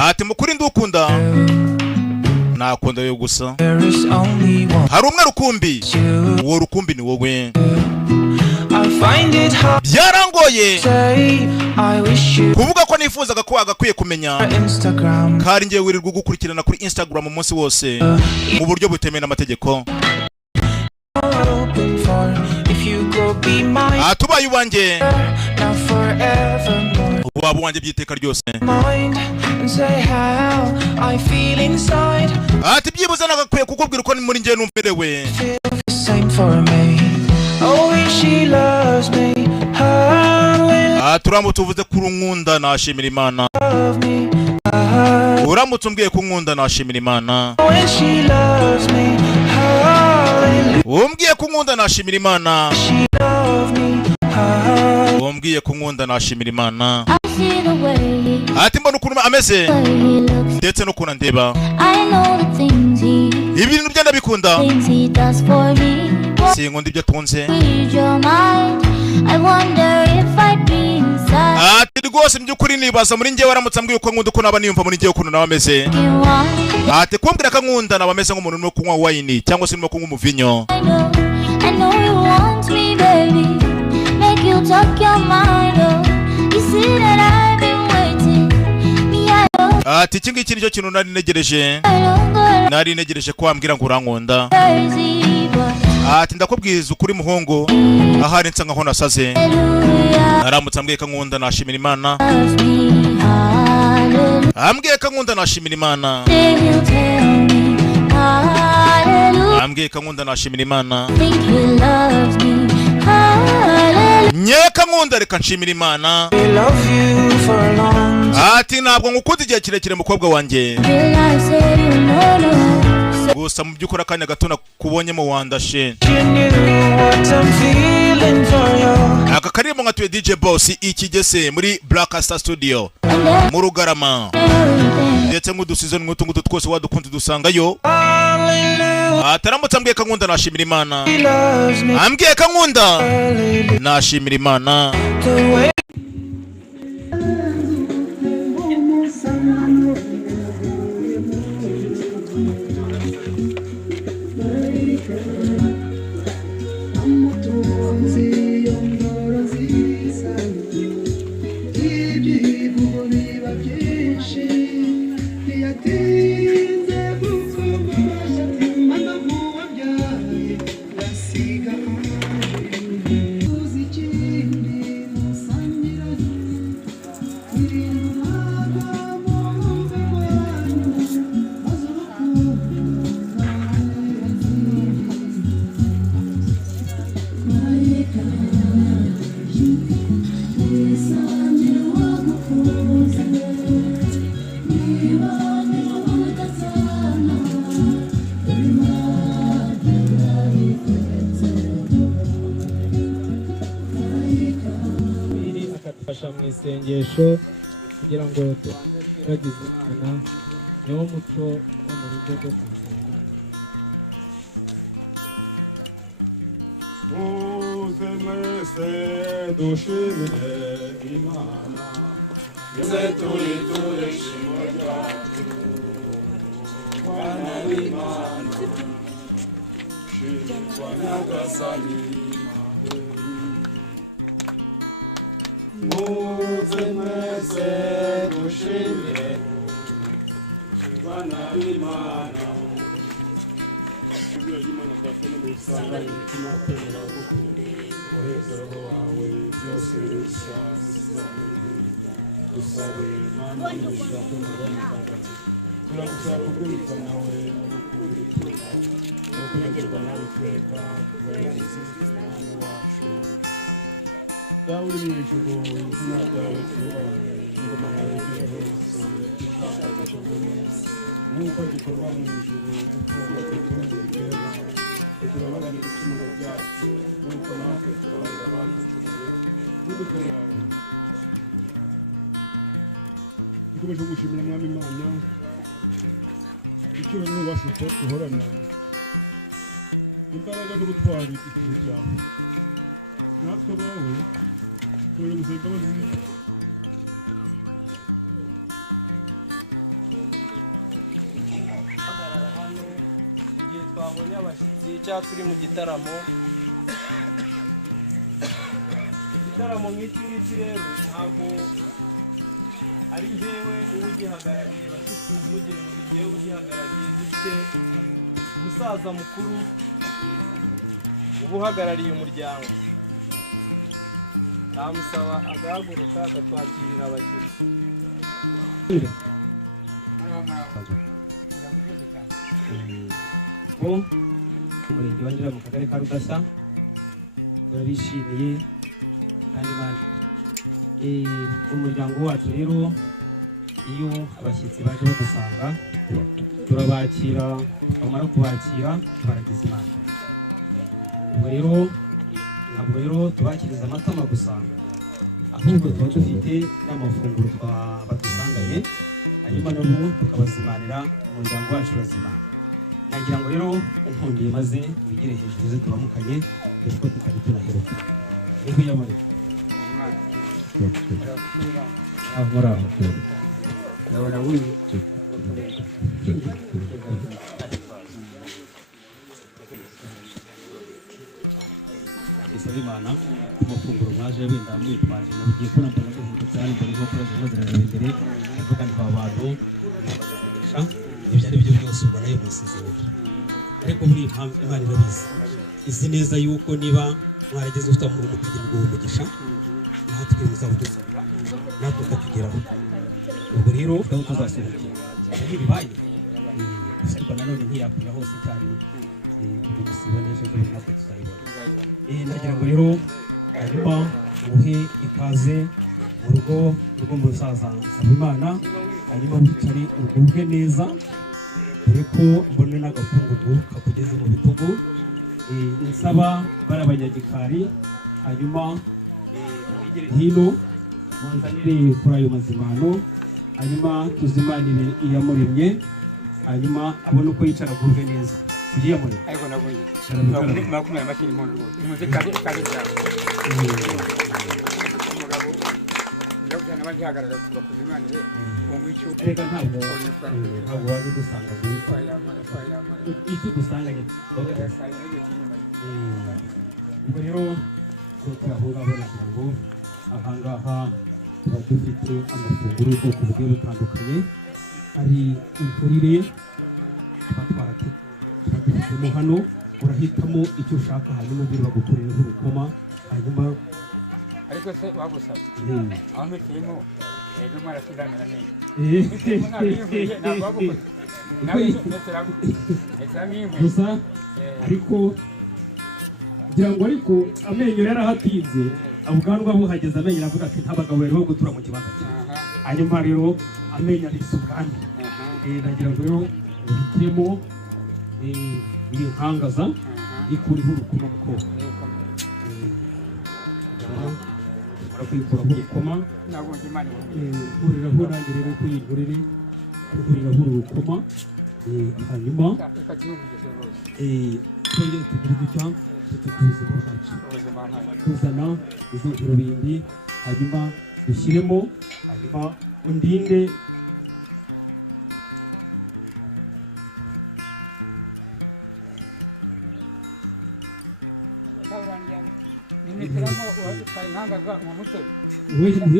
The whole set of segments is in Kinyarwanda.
ati mukuri ndukunda nakunda yo gusa hari umwe rukumbi uwo rukumbi ni wowe byarangoye kuvuga ko nifuzaga ko wagakwiye kumenya kari ngiye wirirwa gukurikirana kuri Instagram umunsi wose mu buryo butemewe n'amategeko atubaye uwanjye waba uwanjye byiteka ryose ati byibuze nagakwiye kukubwira uko muri njye numperewe turamutse uvuze ko urunkunda nashimira Imana uramutse umbwiye ko unkunda nashimira Imana umbwiye ko unkunda nashimira Imana umbwiye ko unkunda nashimira Imana ati mbona ukuntu ameze ndetse no kuna ndeba ibintu bye ndabikunda sinkunda ibyo atunze ati rwose by'ukuri nibaza muri njye waramutse ambwiye uko nkunda uko naba niyumva muri njye ukuntu naba ameze ati kumbwira ko nkunda naba ameze nk'umuntu urimo kunywa wine cyangwa se urimo kunywa umuvinyo ati iki ngiki nicyo kintu nari negereje ko wambwira ngo urankunda ati ndakubwiza ukuri muhungu ahari nsa nkaho nasaze aramutse ambwiye ko nkunda nashimira Imana ambwiye ko nkunda nashimira Imana ambwiye ko nkunda nashimira Imana nyeka nkunda reka nshimira Imana ati ntabwo ngukunze igihe kirekire mukobwa wanjye gusa mu by'ukuri akanya gato nakubonyemo wandashe aka karirimbo nkatuye DJ Boss ikigese muri Black Star Studio mu Rugarama ndetse nk'udusizo n'utungutu twose wadukunze dusangayo ataramutse ambwiye ko nkunda nashimira Imana ambwiye ko nkunda nashimira Imana isengesho kugira ngo turagize Imana niwo muco wo mu rugo rwo kusenga muze mwese dushimire Imana yose turi shimo ryacu Bwana w'Imana shimwa Nyagasani muze mwese dushimire Bwana w'Imana Imana twafana mu isanga imitima kwemera gukunda uhereza wawe byose bisa dusabe Imana y'ishaka mu mutagatifu turagusaba kubwiriza nawe n'urukundo no kunegerwa nawe tweka turagize Umwami wacu dawe uri mu ijuru izina ryawe ryubahwe ingoma yawe igere hose ishaka gikorwa neza nk'uko gikorwa mu ijuru utuye dutunge tuturabagana ibicumuro byacu nk'uko natwe turabarira abaducumuye n'udukora dukomeje gushimira Umwami Imana icyubahiro n'ububasha uhorana imbaraga n'ubutwari igihe cyawe natwe bawe turagusaba imbabazi twabonye abashyitsi cyangwa turi mu gitaramo nk'iki ngiki rero ntabwo ari njyewe uba ugihagarariye bashyitsi ntugire ngo ni njyewe ugihagarariye dufite umusaza mukuru uba uhagarariye umuryango namusaba agahaguruka akatwakirira abashyitsi umurenge wa Ndera mu kagari ka Rudasa barabishimiye kandi umuryango wacu rero iyo abashyitsi baje badusanga turabakira bamara kubakira baragize imana ntabwo rero tubakiriza amatama gusa ahubwo tuba dufite n'amafunguro badusanganye hanyuma nabo tukabazimanira umuryango wacu bazimana nagira ngo rero unkundiye maze wigire hejuru ze turamukanye kuko tutari tunaheruka niho yamarira ndabona wuri isaba imana ku mafunguro mwaje wenda mwitwaje nabugiye ko nambona duhindutse hano mbona ko kuraje mazirana imbere kuvuga ngo abantu ibyo ari byo byose ubona yo musizero ariko muri impamvu imana irabizi izi neza yuko niba mwarageze ufite mu kugira ngo umugisha natwe muzabudusabira natwe tukageraho ubwo rero aho tuzasohokera ntibibaye ariko nanone ntiyakura hose cyane ibyo musiboneje kuri natwe tuzayibona nagira ngo rero hanyuma uhe ikaze mu rugo rw'umusaza Nsabimana hanyuma wicare ugubwe neza dore ko mbone n'agakungugu kakugeze mu bitugu nsaba bari abanyagikari hanyuma mwigire hino munzanire kuri ayo mazimano hanyuma tuzimanire iyamuremye hanyuma abone uko yicara agubwe neza tugiye muri ariko nabonye makumyabiri makiri impundu rwose imuze kaze byawe umugabo ndavuga n'abagihagarara tubakuzimanire uwo mwicyo reka ntabwo wazi dusanga icyo dusanganye ubwo rero turahungabana kugira ngo ahangaha tuba dufite amafunguro y'ubwoko bugiye butandukanye hari imfurire tuba twaradufitemo hano urahitamo icyo ushaka hanyuma ugira bagukorera nk'urukoma hanyuma ariko se wagusaba aho mpitiyemo rero mwarasiganira neza gusa ariko kugira ngo ariko amenyo yarahatinze ubwanwa buhageze amenyo aravuga ati ntabagabo rero gutura mu kibanza cye hanyuma rero amenyo arisa ubwanwa nagira ngo rero uhitemo iyi nkangaza ikuriho urukoma mu koga kuyikuraho urukoma nkuriraho nanjye rero kuyigurire nkuriraho urukoma hanyuma twongere tugire dutya tutuka ubuzima bwacu tuzana izo ngurubindi hanyuma dushyiremo hanyuma undinde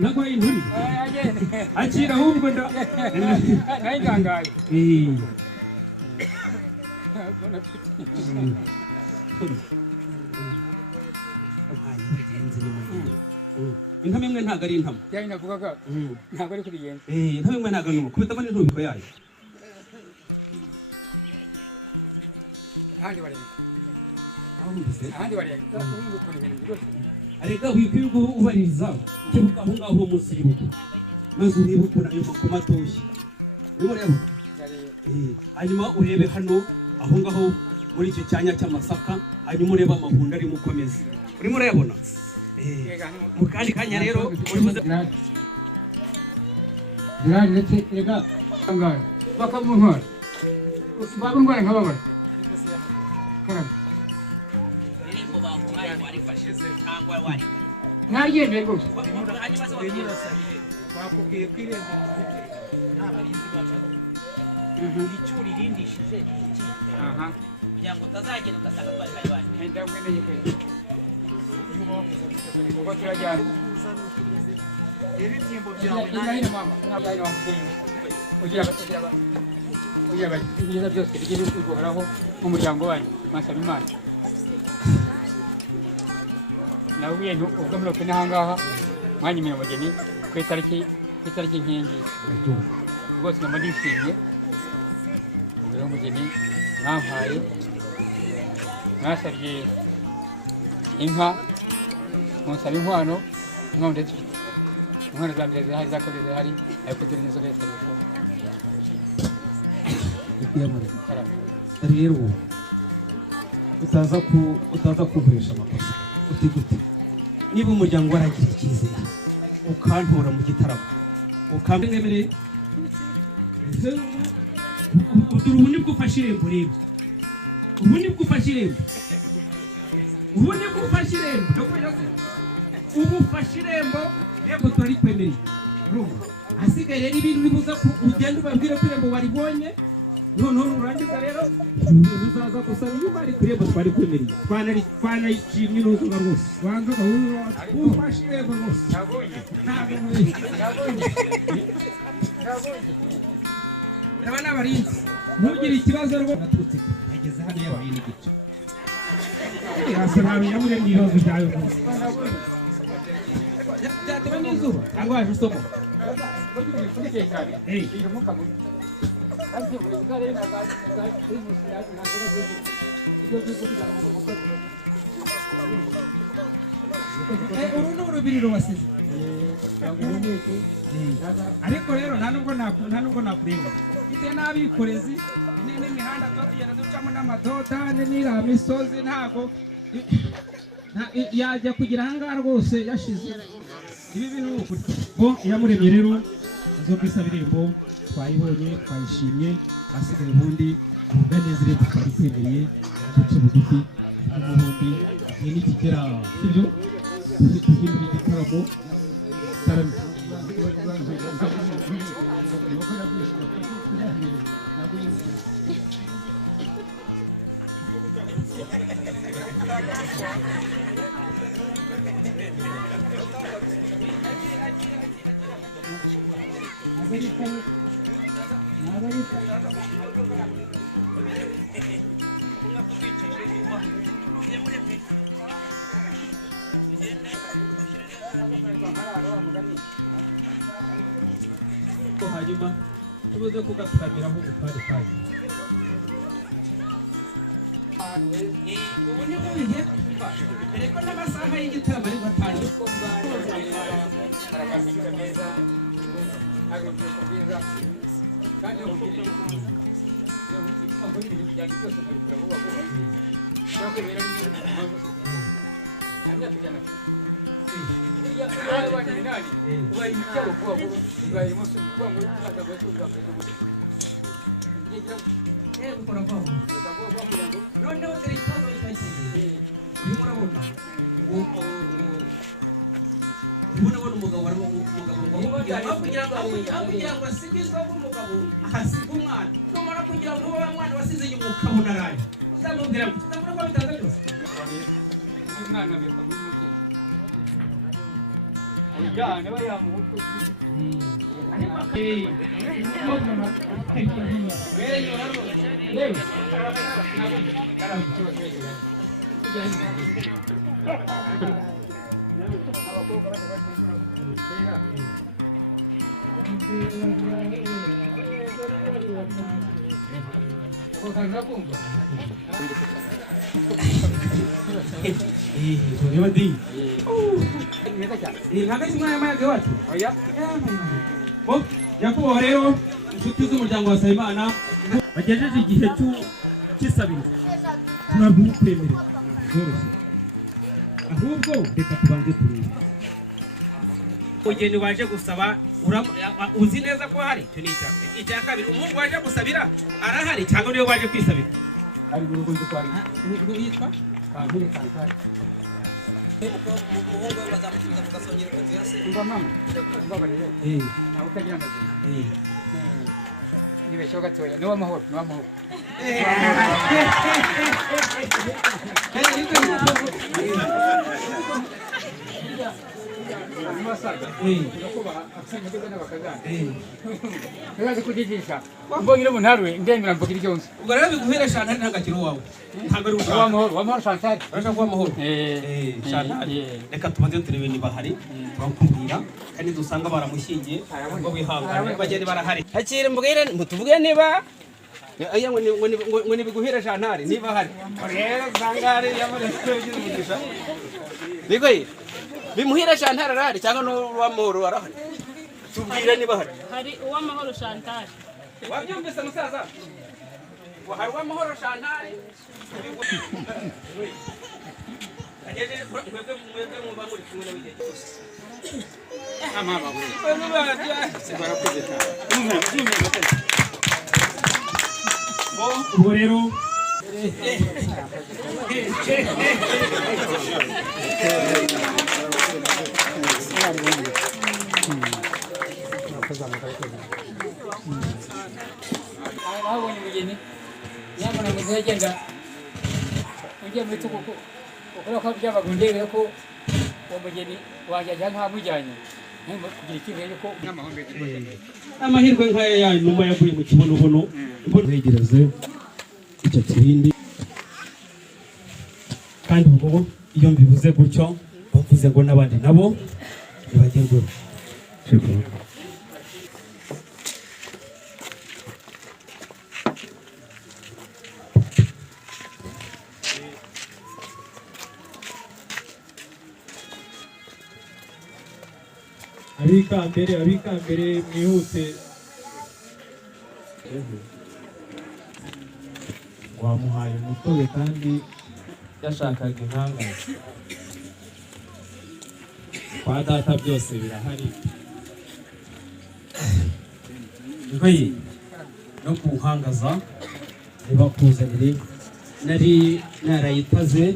ntabwo ari inturi akira ahubwo nayigangaye intama imwe ntabwo ari intama yayi navugaga ntabwo ari kurigenza intama imwe ntabwo ari intama kubitamo n'intubiko yayo ahandi barenga areka wikwirirwa ubaririza kebuka aho ngaho uwo munsi y'urugo maze urebe ukuntu ayo makoma atoshye urimo urayabona hanyuma urebe hano aho ngaho muri icyo cyanya cy'amasaka hanyuma urebe amahundo arimo ukomeza urimo urayabona mu kandi kanya rero uribuze zirari ndetse rega angahe bakamuntwara babundwara nk'ababara nagendeye rwose bakubwiye ko irembo rifite nta barinzi babyo icyo uririndishije iki kugira ngo utazagenda ugasanga twari kayibanje ndamwe n'ihike uko turajyana rero ibyimbo byawe nanjye mama ntabwo ugira ibyiza byose bigiye bigohoraho nk'umuryango wanyu masaba imana nabwiye ubwo murokwe n'ahangaha mwanyimiye umugeni ku itariki nkingi rwose ngamba ndishimye rero umugeni mwampaye mwasabye inka munsaba inkwano ndazifite inkwano za mbere zirahari za kabiri zirahari ariko turi n'izo leta rero utaza kugurisha amakosa uti gute niba umuryango waragira icyizere ukantora mu gitaramo ukamwemereye ubu ni bwo ufashe irembo rero ubu ni bwo ufashe irembo ubu ufashe irembo rero turarikwemereye hasigaye rero ibintu bibuza ugenda ubabwira ko irembo waribonye noneho nurangiza rero uzaza gusaba niba ari ku irembo twari kwemereye twanayishimye n'urubuga rwose wanza gahunda ufashe irembo rwose naba n'abarinzi ntugire ikibazo rwose naturutse yageze hano yabaye n'igice hasa ntabwo yamuremye ibibazo byawe rwose byatewe n'izuba cyangwa waje usoma uru ni urubiriro wasize ariko rero nta nubwo nakureba bitewe n'abikorezi n'imihanda tuba tugenda ducamo n'amadodane n'iriya misozi ntago yajya kugira ahangaha rwose yashize ibi bintu ni ukuri bo iyamuremye rero zo kwisaba irembo twayibonye twayishimye hasigaye ubundi kuvuga neza irembo twari kwemereye duce bugufi n'ubundi igihe nikigera sibyo duhindura igitaramo hanyuma tubuze kugatamiraho utari kazi ubu ni mu bihe dore ko n'amasaha y'igitaramo ari gatanu arakamika neza hari ubwoko bwiza kandi ibintu byanjye byose nkabikora vuba vuba cyangwa kwemera n'impamvu ntamya kujyana burya abana minani ubaye imitabo vuba vuba ibaye umunsi kuba ngo uzagaga tuza gukora vuba noneho dore ikibazo cyagiye urimo urabona ubona umugabo wari kugira ngo asigizwe umugabo ahasiga umwana numara kugira ngo uwo mwana wasize inyuma ukabona araye uzamubwira ngo utabona ko bitaza byose umwana bita nk'umubyeyi ayijyane bayamuhutu nyakubahwa rero inshuti z'umuryango wa Nsabimana bagejeje igihe cy'isabiro turabukwemerera byoroshye ahubwo reka tubanze turebe umugeni waje gusaba uzi neza ko hari icyo ni icya kabiri umuhungu waje gusabira arahari cyangwa niwe waje kwisabira ari mu rugo rw'ukwari yitwa kampire kankari umuhungu we bazamusubiza mugasongera ku nzu ya se umva mama mbabarire nawe utagira amazina nibeshyeho gatoya ni uw'amahoro mbonye no ntarwe ndemera mvugira cyonse ubwo rero biguhera shantari ntagakiro wawe ntabwo ari ubwawe wa mahoro Chantal urashaka kuba amahoro shantari reka tubanze turebe niba hari turakubwira kandi dusanga baramushyingiye ngo wihangane bagende barahari hakiri mbwire mutuvuge niba ngo nibiguhera shantari niba hari rero sangare yamuretse umugisha niko bimuhira shantari arahari cyangwa no wamahoro arahari tubwire niba hari uwamahoro Chantal wabyumvise musaza hari uwamahoro Chantal ajeje mwebwe muba muri kumwe na wigiye cyose amama bano baje barakoze cyane ubwo rero abonye umugeni yamara ngo zagenda ugiye muri tukuko ukora ko byabagundeye ko uwo mugeni wajyaje nkamujyanye kugira icyizere ko amahirwe nkaya yanyu numva yavuye mu kibonobono mbegereze icyo kibindi kandi ubwo iyo mbivuze gutyo bavuze ngo n'abandi nabo nibagerweho abikambere mwihute wamuhaye umutobe kandi yashakaga inkangaza kwa data byose birahari nkoye no kuhangaza ntibakuzanire nari narayitaze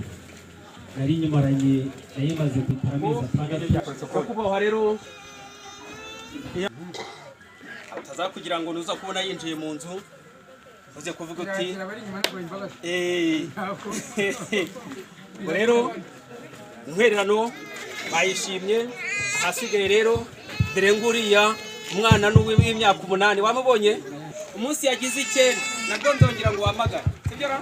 nari nyumaranye nayimaze kwitara amezi atandatu kubaho rero atazakugira ngo nuza kubona yinjiye mu nzu uze kuvuga uti rero intwererano bayishimye ahasigaye rero dore nguriya umwana n'uwe w'imyaka 8 wamubonye umunsi yagize 9 nabwo nzongera ngo wamagara sibyo ra